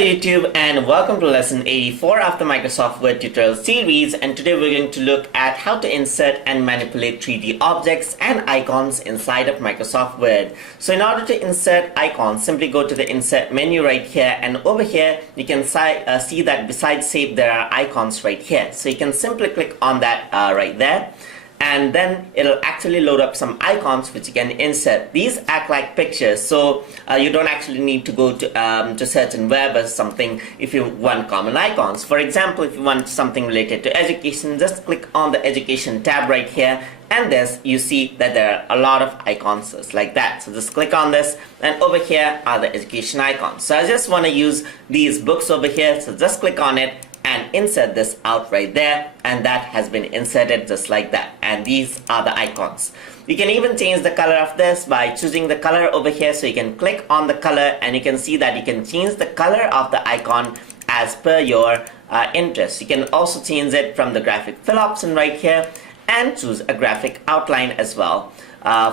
YouTube and welcome to lesson 84 of the Microsoft Word tutorial series, and today we're going to look at how to insert and manipulate 3D objects and icons inside of Microsoft Word. So in order to insert icons, simply go to the insert menu right here, and over here you can see that besides shape there are icons right here. So you can simply click on that right there, and then it'll actually load up some icons which you can insert. These act like pictures, so you don't actually need to go to certain web or something if you want common icons. For example, if you want something related to education, just click on the education tab right here, and you see that there are a lot of icons just like that. So just click on this, and over here are the education icons. So I just want to use these books over here, so just click on it and insert this out right there, and that has been inserted just like that, and these are the icons. You can even change the color of this by choosing the color over here, so you can click on the color and you can see that you can change the color of the icon as per your interest. You can also change it from the graphic fill option right here and choose a graphic outline as well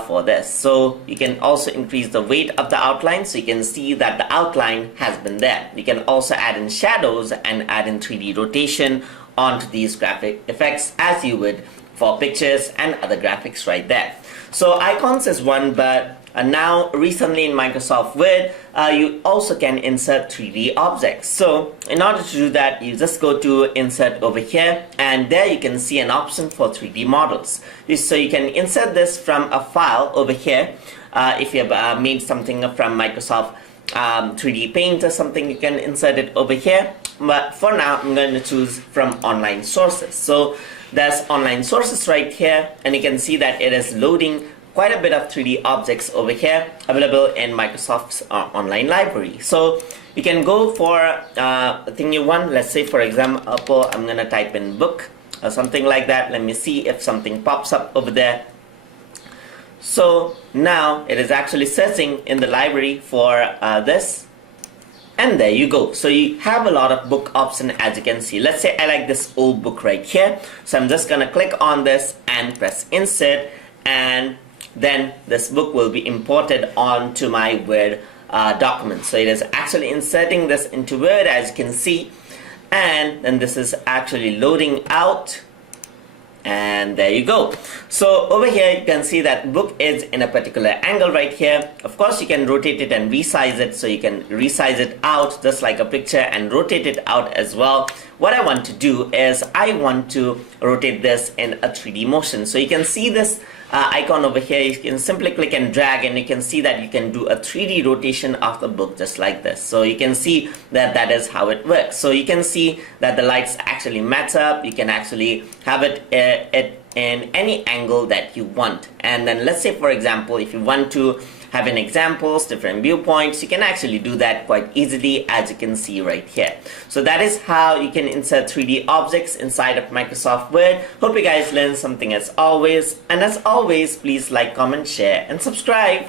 for this. So you can also increase the weight of the outline, so you can see that the outline has been there. You can also add in shadows and add in 3D rotation onto these graphic effects as you would for pictures and other graphics right there. So icons is one, but now recently in Microsoft Word you also can insert 3D objects. So in order to do that, you just go to insert over here, and there you can see an option for 3D models. So you can insert this from a file over here. If you have made something from Microsoft 3D Paint or something, you can insert it over here, but for now I'm going to choose from online sources. So there's online sources right here, and you can see that it is loading quite a bit of 3D objects over here available in Microsoft's online library. So you can go for the thing you want. Let's say for example I'm gonna type in book or something like that. Let me see if something pops up over there. So now it is actually searching in the library for this, and there you go. So you have a lot of book option as you can see. Let's say I like this old book right here, so I'm just gonna click on this and press insert, and then this book will be imported onto my Word document. So it is actually inserting this into Word as you can see, and then this is actually loading out, and there you go. So over here you can see that book is in a particular angle right here. Of course you can rotate it and resize it, so you can resize it out just like a picture and rotate it out as well. What I want to do is I want to rotate this in a 3D motion. So you can see this icon over here. You can simply click and drag, and you can see that you can do a 3D rotation of the book just like this. So you can see that that is how it works. So you can see that the lights actually match up. You can actually have it in any angle that you want. And then let's say for example if you want to have in examples different viewpoints, you can actually do that quite easily as you can see right here. So that is how you can insert 3D objects inside of Microsoft Word. Hope you guys learned something as always, and as always please like, comment, share and subscribe.